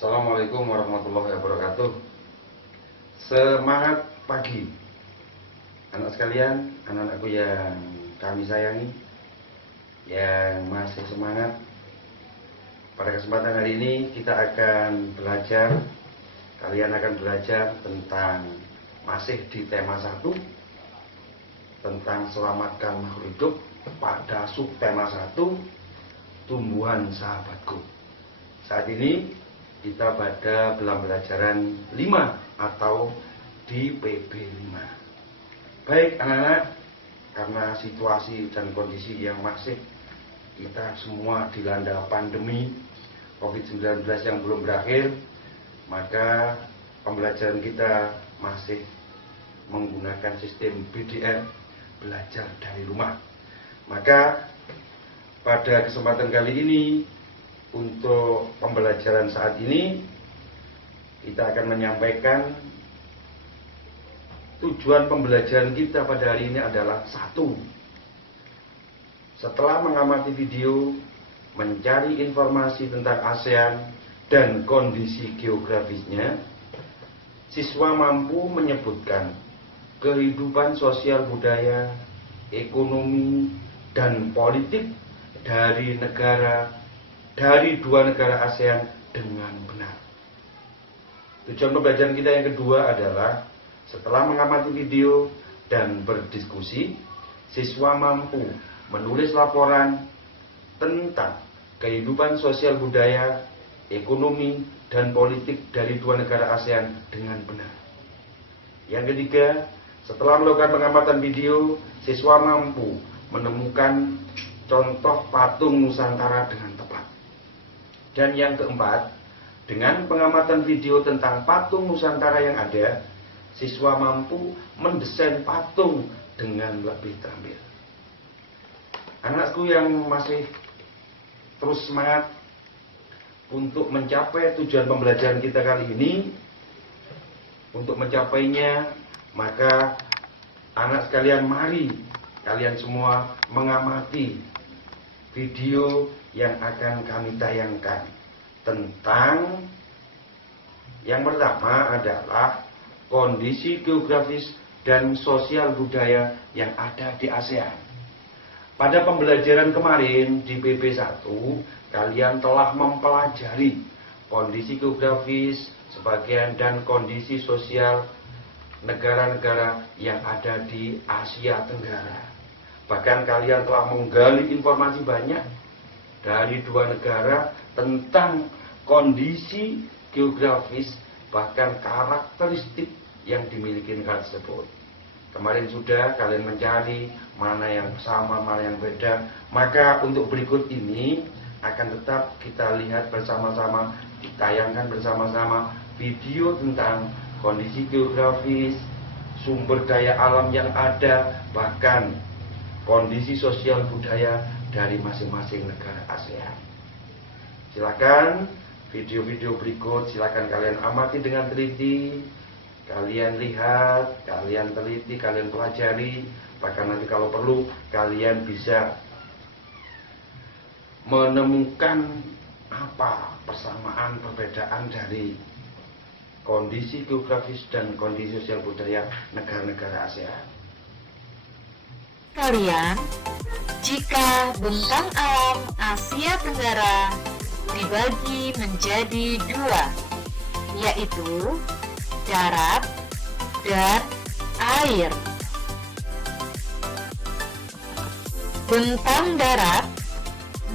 Assalamualaikum warahmatullahi wabarakatuh. Semangat pagi anak sekalian, anak-anakku yang kami sayangi, yang masih semangat. Pada kesempatan hari ini kita akan belajar, kalian akan belajar tentang, masih di tema 1, tentang selamatkan makhluk hidup pada subtema 1, tumbuhan sahabatku. Saat ini kita pada pembelajaran 5 atau di PB 5. Baik anak-anak, karena situasi dan kondisi yang masih kita semua dilanda pandemi COVID-19 yang belum berakhir, maka pembelajaran kita masih menggunakan sistem BDR, belajar dari rumah. Maka pada kesempatan kali ini, untuk pembelajaran saat ini, kita akan menyampaikan tujuan pembelajaran kita pada hari ini adalah 1. Setelah mengamati video, mencari informasi tentang ASEAN dan kondisi geografisnya, siswa mampu menyebutkan kehidupan sosial budaya, ekonomi, dan politik dari dua negara ASEAN dengan benar. Tujuan pembelajaran kita yang kedua adalah setelah mengamati video dan berdiskusi, siswa mampu menulis laporan tentang kehidupan sosial budaya, ekonomi, dan politik dari dua negara ASEAN dengan benar. Yang ketiga, setelah melakukan pengamatan video, siswa mampu menemukan contoh patung Nusantara dengan tepat. Dan yang keempat, dengan pengamatan video tentang patung Nusantara yang ada, siswa mampu mendesain patung dengan lebih terampil. Anakku yang masih terus semangat untuk mencapai tujuan pembelajaran kita kali ini, untuk mencapainya, maka anak sekalian, mari kalian semua mengamati video yang akan kami tayangkan tentang, yang pertama adalah kondisi geografis dan sosial budaya yang ada di ASEAN. Pada pembelajaran kemarin di PB1, kalian telah mempelajari kondisi geografis sebagian dan kondisi sosial negara-negara yang ada di Asia Tenggara. Bahkan kalian telah menggali informasi banyak dari dua negara tentang kondisi geografis, bahkan karakteristik yang dimiliki negara tersebut. Kemarin sudah kalian mencari mana yang sama, mana yang beda. Maka untuk berikut ini akan tetap kita lihat bersama-sama, ditayangkan bersama-sama video tentang kondisi geografis, sumber daya alam yang ada, bahkan kondisi sosial budaya dari masing-masing negara ASEAN. Silakan video-video berikut, silakan kalian amati dengan teliti, kalian lihat, kalian teliti, kalian pelajari, bahkan nanti kalau perlu kalian bisa menemukan apa persamaan, perbedaan dari kondisi geografis dan kondisi sosial budaya negara-negara ASEAN. Kalian, jika bentang alam Asia Tenggara dibagi menjadi 2, yaitu darat dan air. Bentang darat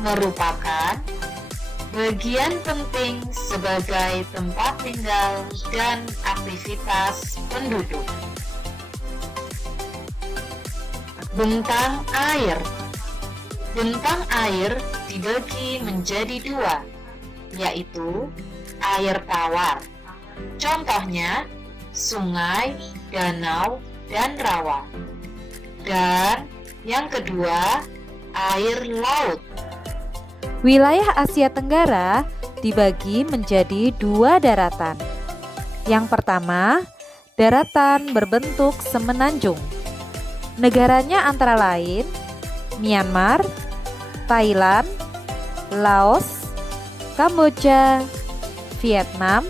merupakan bagian penting sebagai tempat tinggal dan aktivitas penduduk. Bentang air. Bentang air dibagi menjadi 2, yaitu air tawar. Contohnya sungai, danau, dan rawa. Dan yang kedua, air laut. Wilayah Asia Tenggara dibagi menjadi 2 daratan. Yang pertama, daratan berbentuk semenanjung. Negaranya antara lain Myanmar, Thailand, Laos, Kamboja, Vietnam,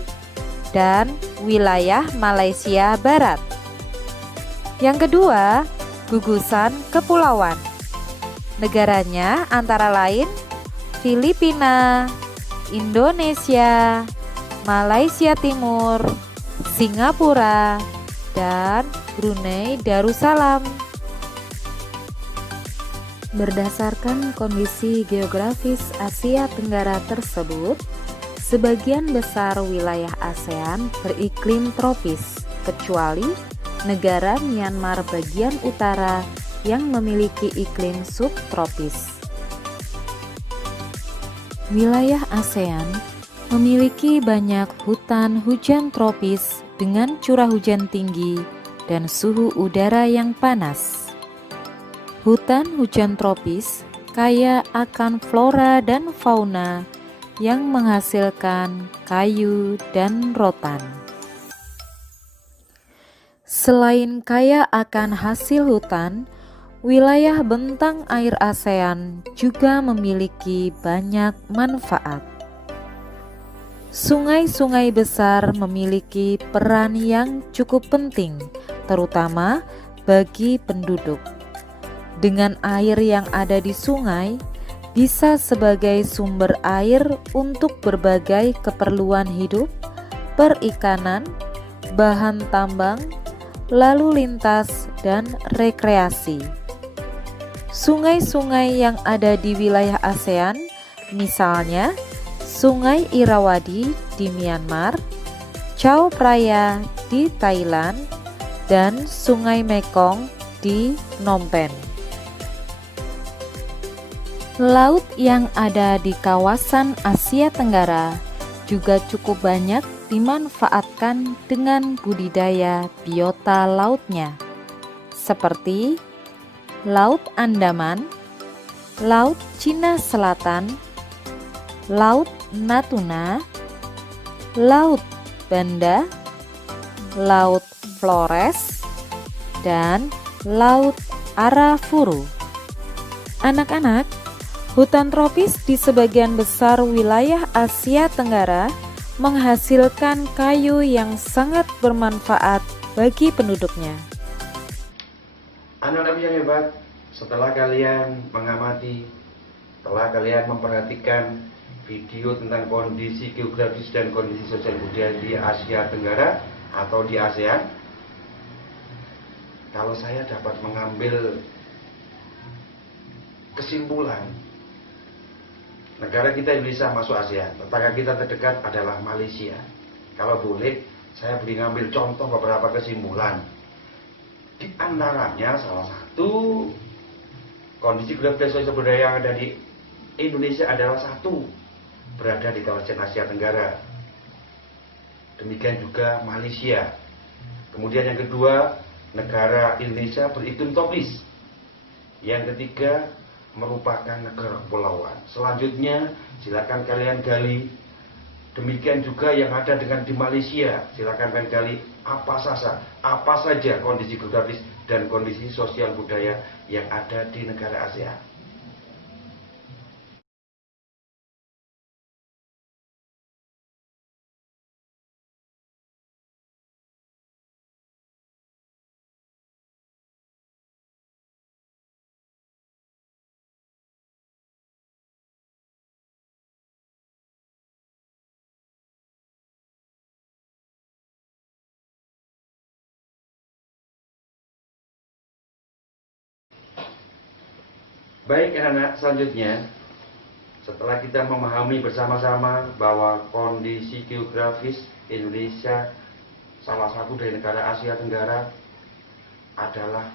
dan wilayah Malaysia Barat. Yang kedua, gugusan kepulauan. Negaranya antara lain Filipina, Indonesia, Malaysia Timur, Singapura, dan Brunei Darussalam. Berdasarkan kondisi geografis Asia Tenggara tersebut, sebagian besar wilayah ASEAN beriklim tropis, kecuali negara Myanmar bagian utara yang memiliki iklim subtropis. Wilayah ASEAN memiliki banyak hutan hujan tropis dengan curah hujan tinggi dan suhu udara yang panas. Hutan hujan tropis kaya akan flora dan fauna yang menghasilkan kayu dan rotan. Selain kaya akan hasil hutan, wilayah bentang air ASEAN juga memiliki banyak manfaat. Sungai-sungai besar memiliki peran yang cukup penting, terutama bagi penduduk. Dengan air yang ada di sungai, bisa sebagai sumber air untuk berbagai keperluan hidup, perikanan, bahan tambang, lalu lintas, dan rekreasi. Sungai-sungai yang ada di wilayah ASEAN, misalnya Sungai Irrawaddy di Myanmar, Chao Phraya di Thailand, dan Sungai Mekong di Phnom Penh. Laut yang ada di kawasan Asia Tenggara juga cukup banyak dimanfaatkan dengan budidaya biota lautnya, seperti Laut Andaman, Laut Cina Selatan, Laut Natuna, Laut Banda, Laut Flores, dan Laut Arafuru. Anak-anak, hutan tropis di sebagian besar wilayah Asia Tenggara menghasilkan kayu yang sangat bermanfaat bagi penduduknya. Anak-anak yang hebat, setelah kalian mengamati, setelah kalian memperhatikan video tentang kondisi geografis dan kondisi sosial budaya di Asia Tenggara atau di ASEAN, kalau saya dapat mengambil kesimpulan, negara kita Indonesia masuk ASEAN, tetangga kita terdekat adalah Malaysia. Kalau boleh, saya beri ngambil contoh beberapa kesimpulan. Di antaranya salah satu kondisi geografis sosial budaya yang ada di Indonesia adalah satu, berada di kawasan Asia Tenggara. Demikian juga Malaysia. Kemudian yang kedua, negara Indonesia beriklim tropis. Yang ketiga, merupakan negara kepulauan. Selanjutnya silakan kalian gali. Demikian juga yang ada dengan di Malaysia. Silakan kalian gali apa saja kondisi geografis dan kondisi sosial budaya yang ada di negara ASEAN. Baik anak-anak, selanjutnya setelah kita memahami bersama-sama bahwa kondisi geografis Indonesia salah satu dari negara Asia Tenggara adalah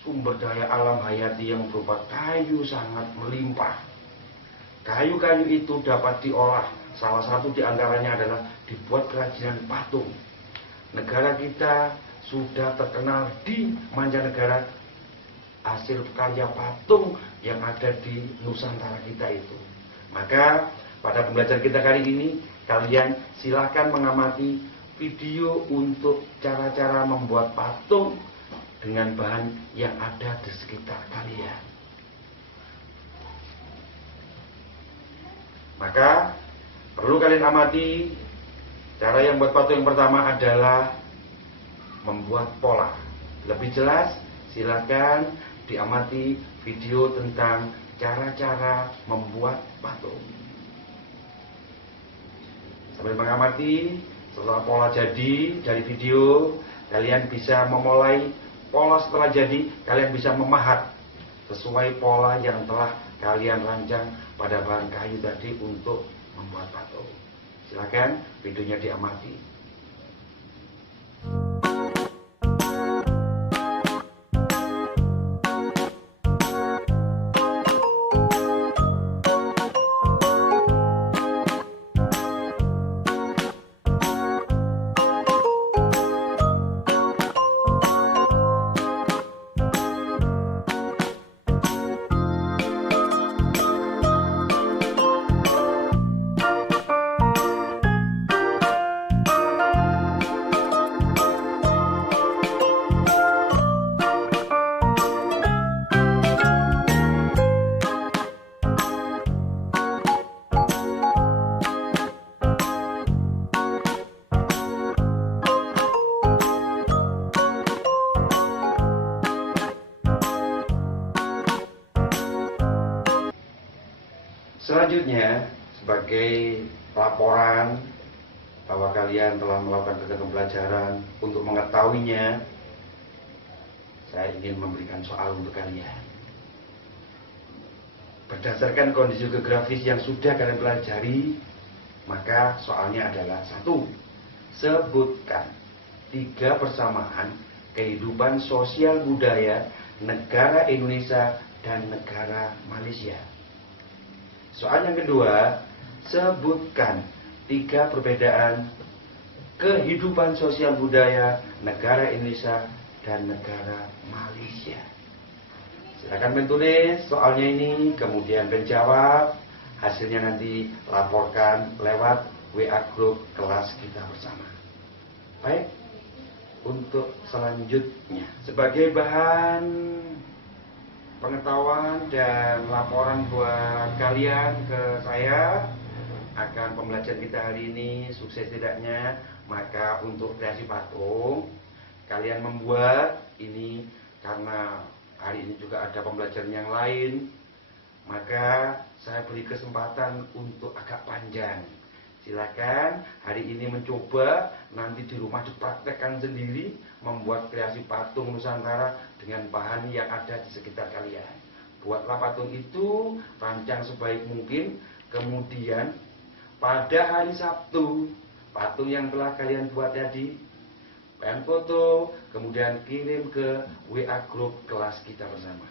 sumber daya alam hayati yang berupa kayu sangat melimpah. Kayu-kayu itu dapat diolah, salah satu di antaranya adalah dibuat kerajinan patung. Negara kita sudah terkenal di mancanegara hasil karya patung yang ada di Nusantara kita itu. Maka pada pembelajaran kita kali ini, kalian silakan mengamati video untuk cara-cara membuat patung dengan bahan yang ada di sekitar kalian. Maka perlu kalian amati Cara yang buat patung yang pertama adalah membuat pola. Lebih jelas, silakan diamati video tentang cara-cara membuat patung. Sambil mengamati, setelah pola jadi dari video, kalian bisa memulai pola. Setelah jadi, kalian bisa memahat sesuai pola yang telah kalian rancang pada bahan kayu tadi untuk membuat patung. Silakan videonya diamati. Selanjutnya, sebagai laporan bahwa kalian telah melakukan kegiatan pembelajaran, untuk mengetahuinya, saya ingin memberikan soal untuk kalian. Berdasarkan kondisi geografis yang sudah kalian pelajari, maka soalnya adalah 1. Sebutkan 3 persamaan kehidupan sosial budaya negara Indonesia dan negara Malaysia. Soal yang kedua, sebutkan 3 perbedaan kehidupan sosial budaya negara Indonesia dan negara Malaysia. Silakan menulis soalnya ini, kemudian menjawab. Hasilnya nanti laporkan lewat WA grup kelas kita bersama. Baik, untuk selanjutnya, sebagai bahan pengetahuan dan laporan buat kalian ke saya akan pembelajaran kita hari ini sukses tidaknya, maka untuk kreasi patung kalian membuat ini, karena hari ini juga ada pembelajaran yang lain, maka saya beri kesempatan untuk agak panjang. Silakan hari ini mencoba, nanti di rumah dipraktekkan sendiri membuat kreasi patung Nusantara dengan bahan yang ada di sekitar kalian. Buatlah patung itu, rancang sebaik mungkin, kemudian pada hari Sabtu patung yang telah kalian buat tadi, pen foto, kemudian kirim ke WA grup kelas kita bersama.